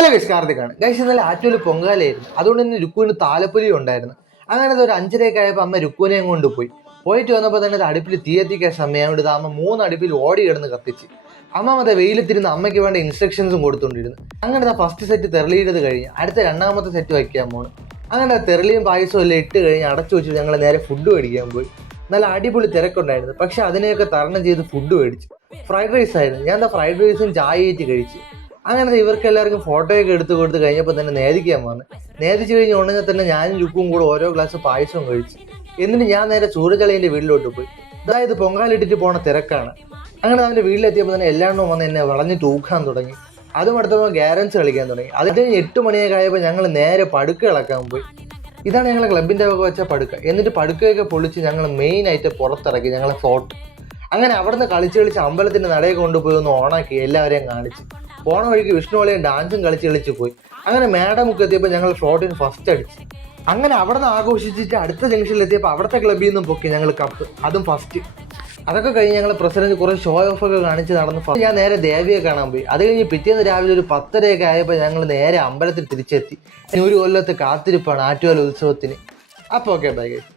Hello guys, കാർത്തിക്കാണ്. Guys, ഇന്നലെ ആറ്റുവൽ പൊങ്കാലയായിരുന്നു. അതുകൊണ്ട് തന്നെ രുക്കുവിന് താലപ്പൊലി ഉണ്ടായിരുന്നു. അങ്ങനെ ഒരു 5:30 ആയപ്പോൾ അമ്മ രുക്കുവിനെയും കൊണ്ട് പോയിട്ട് വന്നപ്പോൾ തന്നെ അടുപ്പിൽ തീ എത്തിക്കാൻ സമയമായിട്ട് അമ്മ 3 അടുപ്പിൽ ഓടി കിടന്ന് കത്തിച്ച്. അമ്മ മറ്റേ വെയിലെത്തിരുന്ന് അമ്മയ്ക്ക് വേണ്ട ഇൻസ്ട്രക്ഷൻസും കൊടുത്തുകൊണ്ടിരുന്നു. അങ്ങനെ ഫസ്റ്റ് സെറ്റ് തെരളിയിടത് കഴിഞ്ഞ് അടുത്ത 2ാമത്തെ സെറ്റ് വയ്ക്കാൻ പോണ്. അങ്ങനെ തെരളിയും പായസവും എല്ലാം ഇട്ട് കഴിഞ്ഞ് അടച്ചു വെച്ചിട്ട് ഞങ്ങൾ നേരെ ഫുഡ് മേടിക്കാൻ പോയി. നല്ല അടിപൊളി തിരക്കുണ്ടായിരുന്നു. പക്ഷെ അതിനെയൊക്കെ തരണം ചെയ്ത് ഫുഡ് മേടിച്ചു. ഫ്രൈഡ് റൈസ് ആയിരുന്നു. ഞാൻ ഫ്രൈഡ് റൈസും ചായയായിട്ട് കഴിച്ചു. അങ്ങനെ ഇവർക്ക് എല്ലാവർക്കും ഫോട്ടോയൊക്കെ എടുത്ത് കൊടുത്ത് കഴിഞ്ഞപ്പോൾ തന്നെ നേദിക്കാൻ വന്നു. നേദിച്ച് കഴിഞ്ഞ് ഉണ്ടെങ്കിൽ തന്നെ ഞാനും ലുക്കും കൂടെ ഓരോ ഗ്ലാസ് പായസവും കഴിച്ചു. എന്നിട്ട് ഞാൻ നേരെ സൂരജളീൻ്റെ വീട്ടിലോട്ട് പോയി. അതായത് പൊങ്കാലിട്ടിട്ട് പോണ തിരക്കാണ്. അങ്ങനെ അവൻ്റെ വീട്ടിലെത്തിയപ്പോൾ തന്നെ എല്ലാവരും വന്ന് എന്നെ വളഞ്ഞ് തൂക്കാൻ തുടങ്ങി. അതും അടുത്തപ്പോൾ ഗ്യാരൻസ് കളിക്കാൻ തുടങ്ങി. അത് കഴിഞ്ഞ് 8 മണിയൊക്കെ ആയപ്പോൾ ഞങ്ങൾ നേരെ പടുക്ക ഇളക്കാൻ പോയി. ഇതാണ് ഞങ്ങളെ ക്ലബിൻ്റെ വക വെച്ച പടുക്ക. എന്നിട്ട് പടുക്കയൊക്കെ പൊളിച്ച് ഞങ്ങൾ മെയിനായിട്ട് പുറത്തിറക്കി ഞങ്ങളെ ഫോട്ടോ. അങ്ങനെ അവിടുന്ന് കളിച്ച് അമ്പലത്തിൻ്റെ നടയെ കൊണ്ടുപോയി ഒന്ന് ഓണാക്കി എല്ലാവരെയും കാണിച്ച്. പോണ വഴിക്ക് വിഷ്ണുവളിയും ഡാൻസും കളിച്ച് പോയി. അങ്ങനെ മേടമൊക്കെ എത്തിയപ്പോൾ ഞങ്ങൾ ഫ്ലോട്ടിന് ഫസ്റ്റ് അടിച്ച്. അങ്ങനെ അവിടെ നിന്ന് ആഘോഷിച്ചിട്ട് അടുത്ത ജംഗ്ഷനിൽ എത്തിയപ്പോൾ അവിടുത്തെ ക്ലബിൽ നിന്നും പൊക്കി ഞങ്ങൾ കപ്പ്, അതും ഫസ്റ്റ്. അതൊക്കെ കഴിഞ്ഞ് ഞങ്ങൾ പ്രസിഡന്റ് കുറേ ഷോ ഓഫ് ഒക്കെ കാണിച്ച് നടന്ന് ഞാൻ നേരെ ദേവിയെ കാണാൻ പോയി. അത് കഴിഞ്ഞ് പിറ്റേന്ന് രാവിലെ ഒരു 10:30 ആയപ്പോൾ ഞങ്ങൾ നേരെ അമ്പലത്തിൽ തിരിച്ചെത്തി. 100 കൊല്ലത്തെ കാത്തിരിപ്പാണ് ആറ്റുകാല ഉത്സവത്തിന്. അപ്പോൾ ഓക്കെ, ബൈ ഗൈസ്.